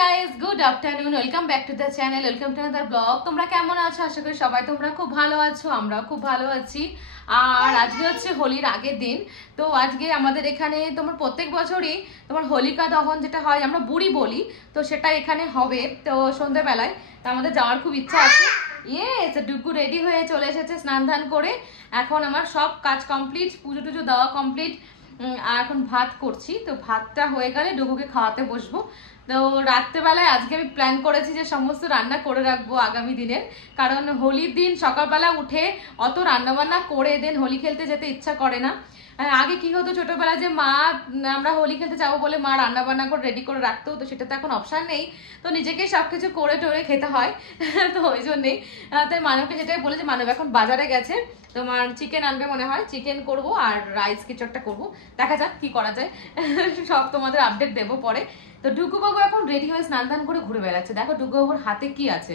Guys, good afternoon, welcome back to the channel, welcome to another blog. তোমরা কেমন আছো? আশা করি সবাই তোমরা খুব ভালো আছো, আমরাও খুব ভালো আছি। আর আজকে হচ্ছে হোলির আগের দিন। তো আজকে আমাদের এখানে তোমার প্রত্যেক বছরই তোমার হোলিকা দহন যেটা হয়, আমরা বুড়ি বলি, তো সেটা এখানে হবে। তো সন্ধ্যেবেলায় তো আমাদের যাওয়ার খুব ইচ্ছা আছে। ইয়েস, ডুগু রেডি হয়ে চলে এসেছে স্নান ধান করে। এখন আমার সব কাজ কমপ্লিট, পুজো টুজো দেওয়া কমপ্লিট। আর এখন ভাত করছি, তো ভাতটা হয়ে গেলে ডুগুকে খাওয়াতে বসবো। তো রাত্রেবেলায় আজকে আমি প্ল্যান করেছি যে সমস্ত রান্না করে রাখবো আগামী দিনের, কারণ হোলির দিন সকালবেলা উঠে অত রান্না বান্না করে দেন হোলি খেলতে যেতে ইচ্ছা করে না। আগে কি হতো ছোটবেলায়, যে মা আমরা হোলি খেলতে যাবো বলে মা রান্না বান্না করে রেডি করে রাখতো, তো সেটা তো এখন অপশন নেই। তো নিজেকেই সবকিছু করে টোরে খেতে হয়। তো ওই জন্যেই তাই মানবকে যেটাই বলেছে, মানব এখন বাজারে গেছে, তোমার চিকেন আনবে মনে হয়, চিকেন করব আর রাইস কিছু একটা করবো। দেখা যাক কি করা যায়, সব তোমাদের আপডেট দেবো পরে। তো ডুগু বাবু এখন রেডি হয়ে স্নান ধান করে ঘুরে বেড়াচ্ছে। দেখো ডুগু বাবুর হাতে কি আছে,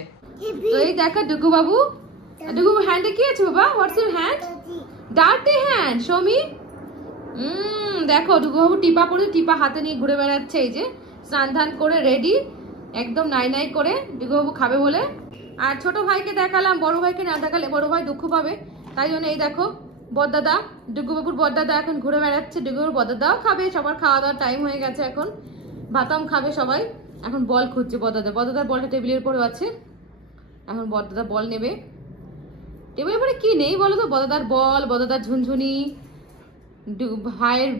তো এই দেখো ডুগু বাবু, ডুগু হ্যান্ডে কি আছে বাবা? What's your hand? Dirty hand, show me. দেখো ডুগু বাবু টিপা পড়ে, টিপা হাতে নিয়ে ঘুরে বেড়াচ্ছে। এই যে স্নান ধান করে রেডি, একদম নাই নাই করে ডুগু বাবু খাবে বলে। আর ছোট ভাইকে দেখালাম, বড় ভাইকে না দেখালে বড় ভাই দুঃখ পাবে, তাই জন্য এই দেখো বড়দাদা, ডুগু বাবুর বড়দাদা এখন ঘুরে বেড়াচ্ছে। ডুগু বাবুর বড়দাদাও খাবে, সবার খাওয়া দাওয়ার টাইম হয়ে গেছে, এখন ভাতাম খাবে সবাই। এখন বল খুঁজছে বড়দাদা, বড়দাদার বলটা টেবিলের উপরে আছে, এখন বড়দাদা বল নেবে। টেবিলের উপরে কি নেই বলো তো? বড়দাদার বল, বড়দাদার ঝুনঝুনি, ভাইয়ের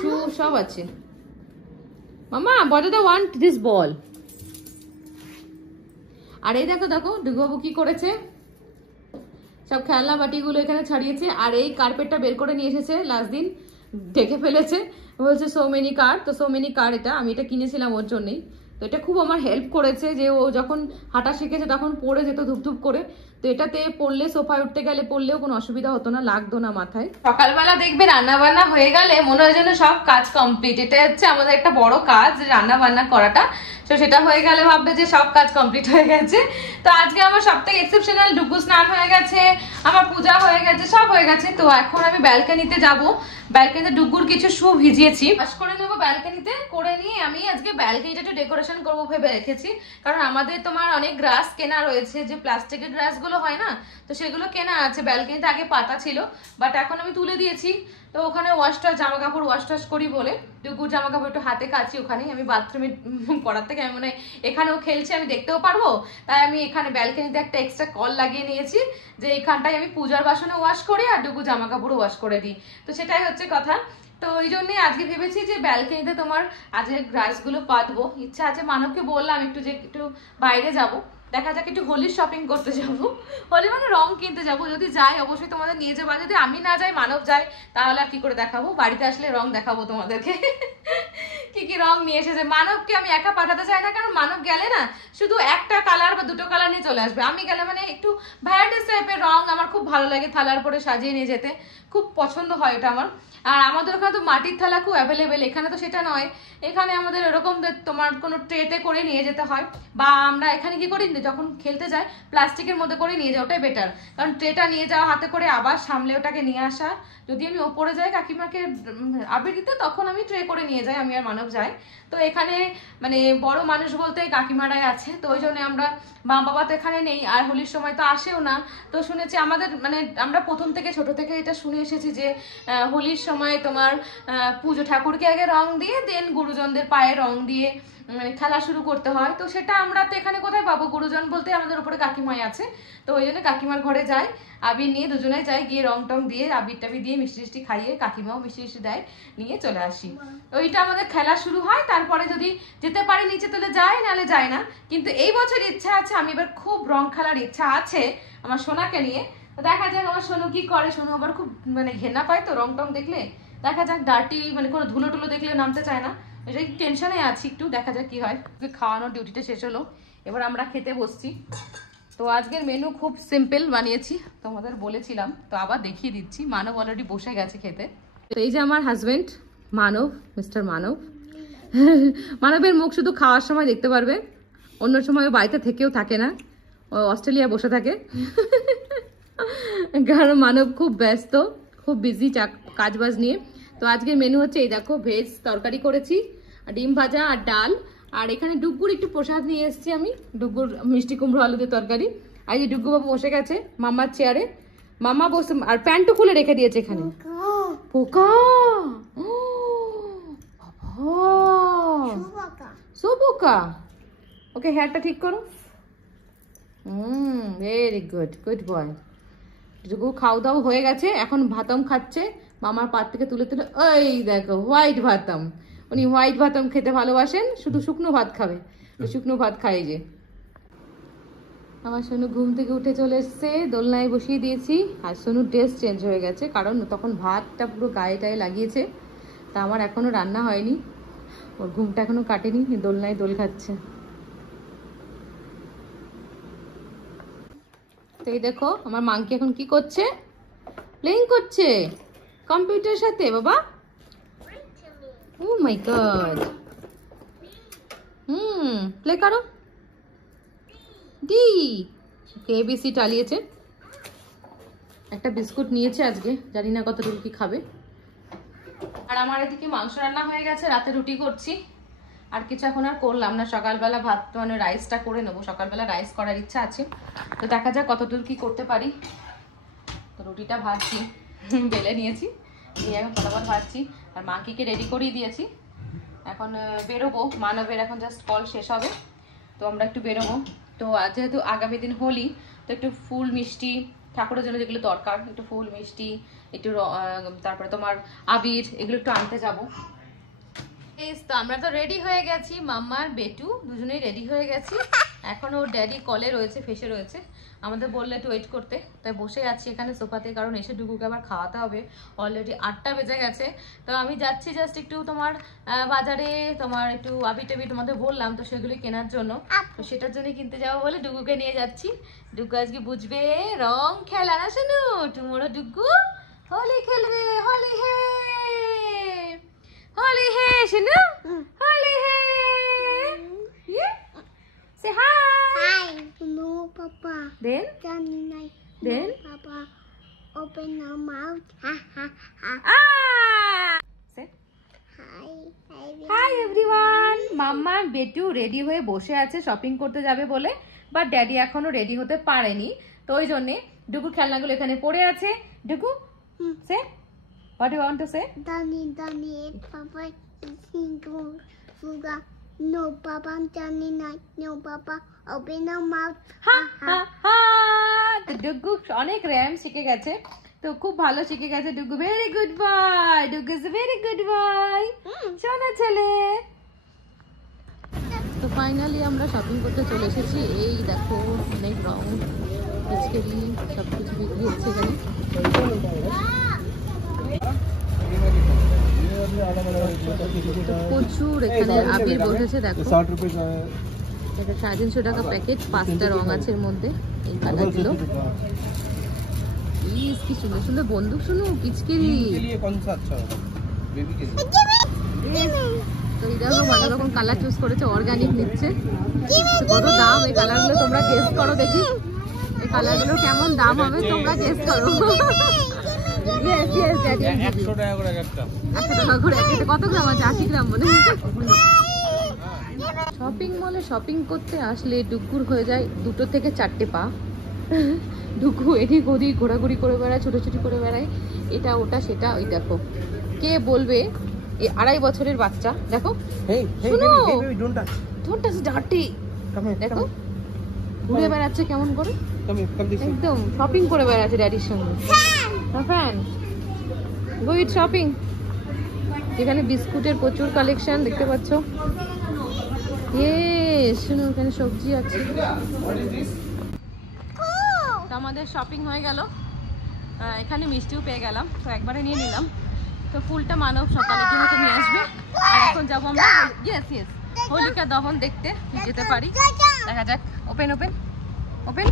শু সব আছে। মামা বড়দাদা ওয়ান্ট দিস বল। আর এই দেখো দেখো ডুগু বাবু কি করেছে, সব খেলনা বাটিগুলো এখানে ছাড়িয়েছে। আর এই কার্পেটটা বের করে নিয়ে এসেছে, লাস্ট দিন ঢেকে ফেলেছে, বলছে সো মেনি কার। তো সো মেনি কার এটা আমি এটা কিনেছিলাম ওর জন্যই। তো এটা খুব আমার হেল্প করেছে, যে ও যখন হাঁটা শিখেছে তখন পড়ে যেত ধুপধুপ করে। তো এটাতে পড়লে, সোফায় উঠতে গেলে পড়লেও কোনো অসুবিধা হতো না, লাগতো না মাথায়। সকালবেলা দেখবে রান্না বান্না হয়ে গেলে মনে হয় যেন সব কাজ কমপ্লিট। এটা হচ্ছে আমাদের একটা বড় কাজ, রান্না বান্না করাটা। তো সেটা হয়ে গেলে ভাববে যে সব কাজ কমপ্লিট হয়ে গেছে। তো আজকে আমার সবথেকে এক্সেপশনাল, ডুগু স্নান হয়ে গেছে, আমার পূজা হয়ে গেছে, সব হয়ে গেছে। তো এখন আমি ব্যালকনিতে যাব, ব্যালকনিতে ডুগুর কিছু শু ভিজিয়েছি, ওয়াশ করে নেবো ব্যালকনিতে। করে নিয়ে আমি আজকে ব্যালকনিটা একটু ডেকোরেশন করবো ভেবে রেখেছি, কারণ আমাদের তোমার অনেক গ্রাস কেনা রয়েছে, যে প্লাস্টিকের গ্রাস গুলো হয় না, তো সেগুলো কেনা আছে। ব্যালকনিতে আগে পাতা ছিল, বাট এখন আমি তুলে দিয়েছি। তো ওখানে ওয়াশটাস, জামা কাপড় ওয়াশটাস করি বলে ডুগুর জামা কাপড় একটু হাতে কাছি ওখানে। আমি বাথরুমে করার থেকে আমি মনে হয় এখানেও খেলছে, আমি দেখতেও পারবো, তাই আমি এখানে ব্যালকনিতে একটা এক্সট্রা কল লাগিয়ে নিয়েছি, যে এখানটায় আমি পূজার বাসনে ওয়াশ করি আর ডুগু জামা কাপড় ওয়াশ করে দিই। তো সেটাই হচ্ছে কথা। তো ওই জন্যই আজকে ভেবেছি যে ব্যালকনিতে তোমার আজকে গ্রাসগুলো পাতবো। ইচ্ছা আছে, মানবকে বললাম একটু যে একটু বাইরে যাব, দেখা যাক একটু হোলির শপিং করতে যাব, হোলি মানে রং কিনতে যাব। যদি যাই অবশ্যই তোমাদের নিয়ে যাবো, যদি আমি না যাই মানব যায়, তাহলে আর কি করে দেখাবো? বাড়িতে আসলে রং দেখাবো তোমাদেরকে। কি কি রং নিয়ে এসেছে। মানবকে আমি একা পাঠাতে চাই না, কারণ মানব গেলে না শুধু একটা কালার বা দুটো কালার নিয়ে চলে আসবে। আমি গেলে মানে একটু ভ্যারাইটিস টাইপের রং আমার খুব ভালো লাগে, থালার পরে সাজিয়ে নিয়ে যেতে খুব পছন্দ হয় এটা আমার। আর আমাদের ওখানে তো মাটির থালা খুব অ্যাভেলেবেল, এখানে তো সেটা নয়। এখানে আমাদের এরকম তোমার কোনো ট্রেতে করে নিয়ে যেতে হয়, বা আমরা এখানে কি করি যখন খেলতে যাই প্লাস্টিকের মধ্যে করে নিয়ে যাওয়াটাই বেটার, কারণ ট্রেটা নিয়ে যাওয়া হাতে করে আবার সামলে ওটাকে নিয়ে আসা। যদি আমি ওপরে যাই কাকিমাকে আবির দিতে, তখন আমি ট্রে করে নিয়ে যাই, আমি আর মানব যাই। তো এখানে মানে বড় মানুষ বলতে কাকিমারাই আছে, তো ওই জন্য আমরা, মা বাবা তো এখানে নেই, আর হোলির সময় তো আসেও না। তো শুনেছি আমাদের মানে আমরা প্রথম থেকে ছোট থেকে এটা শুনে এসেছি যে হোলির সময় তোমার পুজো ঠাকুরকে আগে রং দিয়ে দেন গুরুজনদের পায়ে রং দিয়ে মানে খেলা শুরু করতে হয়। তো সেটা আমরা তো এখানে কোথায় পাবো? গুরুজন বলতে আমাদের উপরে কাকিমাই আছে, তো ওই জন্য কাকিমার ঘরে যাই, আবির নিয়ে দুজনে যাই, গিয়ে রং টং দিয়ে আবির টাবির দিয়ে মিষ্টি মিষ্টি খাইয়ে, কাকিমাও মিষ্টি মিষ্টি দেয়, নিয়ে চলে আসি। ওইটা আমাদের খেলা শুরু হয়। তারপরে যদি যেতে পারি নিচে তাহলে যাই, নাহলে যায় না। কিন্তু এই বছর ইচ্ছা আছে, আমি এবার খুব রং খেলার ইচ্ছা আছে আমার সোনাকে নিয়ে। দেখা যাক আমার সোনু কি করে। সোনু আবার খুব মানে ঘেন্না পায় তো রং টং দেখলে, দেখা যাক ডার্টি মানে কোনো ধুলো টুলো দেখলে নামতে চায় না, এটাই টেনশনে আছি একটু, দেখা যাক কি হয়। খাওয়ানোর ডিউটিটা শেষ হলো, এবার আমরা খেতে বসছি। তো আজকের মেনু খুব সিম্পল বানিয়েছি, তোমাদের বলেছিলাম, তো আবার দেখিয়ে দিচ্ছি। মানব অলরেডি বসে গেছে খেতে। তো এই যে আমার হাজবেন্ড মানব, মিস্টার মানব। মানবের মুখ শুধু খাওয়ার সময় দেখতে পারবে, অন্য সময় বাড়িতে থেকেও থাকে না, ও অস্ট্রেলিয়া বসে থাকে। কারণ মানব খুব ব্যস্ত, খুব বিজি কাজ বাজ নিয়ে। তো আজকের মেনু হচ্ছে এই দেখো, ভেজ তরকারি করেছি, ডিম ভাজা আর ডাল, আর এখানে ডুগ্গুর একটু প্রসাদ নিয়ে এসেছি আমি, ডুগ্গুর মিষ্টি কুমড়ো আলুতে তরকারি। আর এই ডুগ্গু বাবু বসে গেছে মামার চেয়ারে, মামা বসে আর প্যান্টও খুলে রেখে দিয়েছে এখানে। পোকা, পোকা, ওকে হেয়ারটা ঠিক করো। Very good, good boy. Duggu খাওয়া দাওয়া হয়ে গেছে, এখন ভাতম খাচ্ছে মামার পাত থেকে তুলে তুলে। ওই দেখো হোয়াইট ভাতম, উনি হোয়াইট ভাতম খেতে ভালোবাসেন, শুধু শুকনো ভাত খাবে, শুকনো ভাত খাই যে। আমার সোনু ঘুম থেকে উঠে চলে এসছে, দোলনায় বসিয়ে দিয়েছি। আর সোনুর ড্রেস চেঞ্জ হয়ে গেছে, কারণ তখন ভাতটা পুরো গায়ে টায়ে লাগিয়েছে। তা আমার এখনো রান্না হয়নি, ওর ঘুমটা এখনো কাটেনি, দোলনায় দোল খাচ্ছে। তো এই দেখো আমার মাংকি এখন কি করছে, প্লেইং করছে কম্পিউটারের সাথে। বাবা, ও মাই গড, প্লে করো। ডি, কেবিসি চালিয়েছে। একটা বিস্কুট নিয়েছে আজকে, জানি না কতটুকু কি খাবে। আর আমার এদিকে মাংস রান্না হয়ে গেছে, রাতে রুটি করছি। আর কিছু এখন আর করলাম না, সকালবেলা ভাত মানে রাইসটা করে নেবো, সকালবেলা রাইস করার ইচ্ছা আছে। তো দেখা যাক কতটুকু কি করতে পারি। তো রুটিটা ভাজছি, বেলে নিয়েছি, দিয়ে এখন ফটাফট ভাজছি। আর মাংকিকে রেডি করিয়ে দিয়েছি, এখন বেরোবো। মানবের এখন জাস্ট কল শেষ হবে, তো আমরা একটু বেরোবো। তো যেহেতু আগামী দিন হোলি, তো একটু ফুল মিষ্টি ঠাকুরের জন্য যেগুলো দরকার, একটু ফুল মিষ্টি, একটু তারপরে তোমার আবির, এগুলো একটু আনতে যাবো। তো আমরা তো রেডি হয়ে গেছি, মাম্মার বেটু দুজনেই রেডি হয়ে গেছি। এখন ওর ড্যাডি কলে রয়েছে, ফেসে রয়েছে, আমাদের বললে একটু ওয়েট করতে। তাই বসে আছি এখানে সোফাতে, কারণ এসে ডুগুকে আবার খাওয়াতে হবে। অলরেডি 8টা বেজে গেছে। তো আমি যাচ্ছি জাস্ট একটু তোমার বাজারে, তোমার একটু আবি টাবি তোমাদের বললাম তো, সেগুলি কেনার জন্য। তো সেটার জন্য কিনতে যাবো বলে ডুগুকে নিয়ে যাচ্ছি। ডুগু আজকে বুঝবে রং খেলা, না শোনো টুমোরো ডুগু হোলি খেলবে। হোলি হে, হোলি হে শোনো, হোলি হে। Say hi. Hi. No, Papa. Then? Johnny night. Then? No, Papa. Open your mouth. Ha ha ha. Ah! Say Hi. hi everyone. মাম্মা বেটু রেডি হয়ে বসে আছে শপিং করতে যাবে বলে, বাট ড্যাডি এখনো রেডি হতে পারেনি। তো ওই জন্যে ডুগু খেলনাগুলো এখানে পড়ে আছে। ডুগু, say what do you want to say? Johnny, Papa is single. Sugar. No, Papa. Johnny night. No, Papa. Open your mouth. হা হা হা। তো ডুগু অনেক র্যাম শিখে গেছে, তো খুব ভালো শিখে গেছে Dugu. Very good boy, Dugu is very good boy, সোনা ছেলে। তো ফাইনালি আমরা শপিং করতে চলে এসেছি। এই দেখো অনেক রং, পিচকারি সব কিছু বিক্রি হচ্ছে এখানে। প্রচুর এখানে আবির বসেছে, দেখো এটা 350 টাকা প্যাকেট, 5টা রং আছে এর মধ্যে। এই কালারগুলো কি সুন্দর সুন্দর বন্দুক, শুনো পিচকারি। তো এই দেখো ভালো রকম কালার চুজ করেছে, অর্গানিক নিচ্ছে। কত দাম এই কালারগুলো তোমরা গেস করো দেখি, এই কালারগুলো কেমন দাম হবে তোমরা গেস করো। Yes, Daddy. 100 টাকা করে একটা। 100 টাকা করে একটা। কত গ্রাম আছে? 80 গ্রাম মনে হয়। শপিং মলে শপিং করতে আসলে ডুগুর হয়ে যায় 2 থেকে 4টে পা। ডুগু এদিক ওদিক ঘোরাঘুরি করে বেড়ায়, ছোটাছুটি করে বেড়ায়, এটা ওটা সেটা। ওই দেখো কে বলবে এই 2.5 বছরের বাচ্চা, দেখো শুনো, ডোন্ট টাচ ডার্টি। দেখো ঘুরে বেড়াচ্ছে কেমন করে, একদম শপিং করে বেড়াচ্ছে ড্যাডির সঙ্গে। ফ্রেন্ড গো ইট শপিং। এখানে বিস্কুটের প্রচুর কালেকশন দেখতে পাচ্ছ। শুনো এখানে সবজি আছে। আমাদের শপিং হয়ে গেল, এখানে মিষ্টিও পেয়ে গেলাম, তো একবারে নিয়ে নিলাম। তো ফুলটা মানব সকালের জন্য তো নিয়ে আসবে। আর এখন যাবো আমরা ইয়েস হোলিকা দহন দেখতে যেতে পারি, দেখা যাক। Open open open.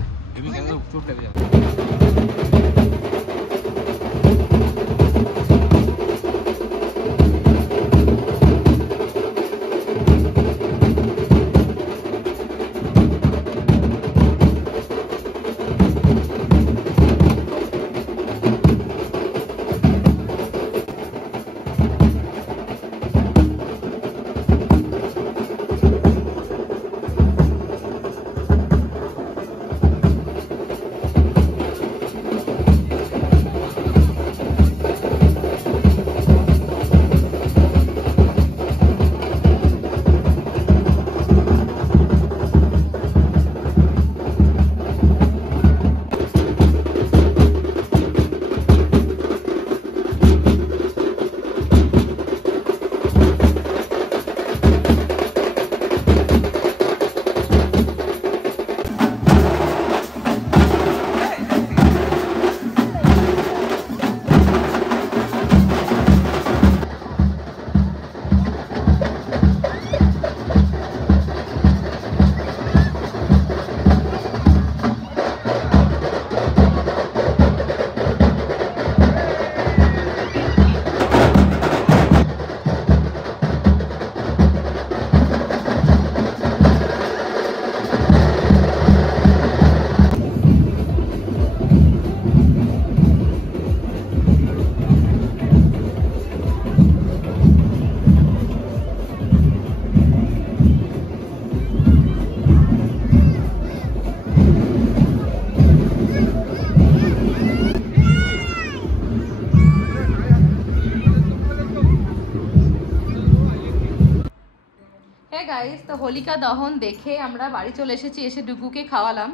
গাইস, তো হোলিকা দহন দেখে আমরা বাড়ি চলে এসেছি, এসে ডুগুকে খাওয়ালাম।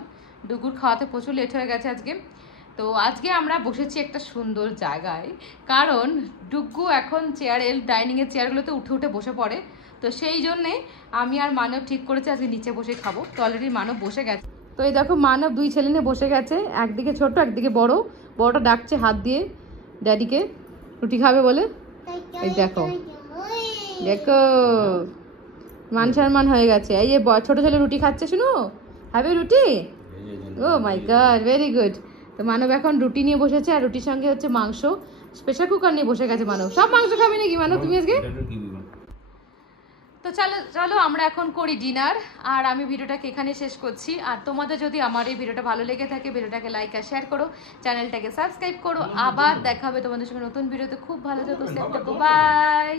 ডুগুর খাওয়াতে প্রচুর লেট হয়ে গেছে আজকে। তো আজকে আমরা বসেছি একটা সুন্দর জায়গায়, কারণ ডুগু এখন ডাইনিংয়ের চেয়ারগুলোতে উঠে উঠে বসে পড়ে। তো সেই জন্যে আমি আর মানব ঠিক করেছি আজকে নিচে বসে খাবো। তো অলরেডি মানব বসে গেছে। তো এই দেখো মানব দুই ছেলে নিয়ে বসে গেছে, একদিকে ছোট একদিকে বড়। বড়টা ডাকছে হাত দিয়ে ড্যাডিকে রুটি খাবে বলে। এই দেখো দেখো মান সম্মান হয়ে গেছে। এই যে ছোট ছেলে রুটি খাচ্ছে, শুনো হ্যাভি রুটি। ও মাই গড, ভেরি গুড। তো মানব এখন রুটি নিয়ে বসেছে, আর রুটির সঙ্গে হচ্ছে মাংস। স্পেশাল কুকার নিয়ে বসে গেছে মানব। সব মাংস খাবে নাকি মানব তুমি আজকে? তো চলো চলো আমরা এখন করি ডিনার, আর আমি ভিডিওটাকে এখানে শেষ করছি। আর তোমাদের যদি আমার এই ভিডিওটা ভালো লেগে থাকে, ভিডিওটাকে লাইক আর শেয়ার করো, চ্যানেলটাকে সাবস্ক্রাইব করো। আবার দেখা হবে তোমাদের সঙ্গে নতুন ভিডিওতে। খুব ভালো থেকো, বাই।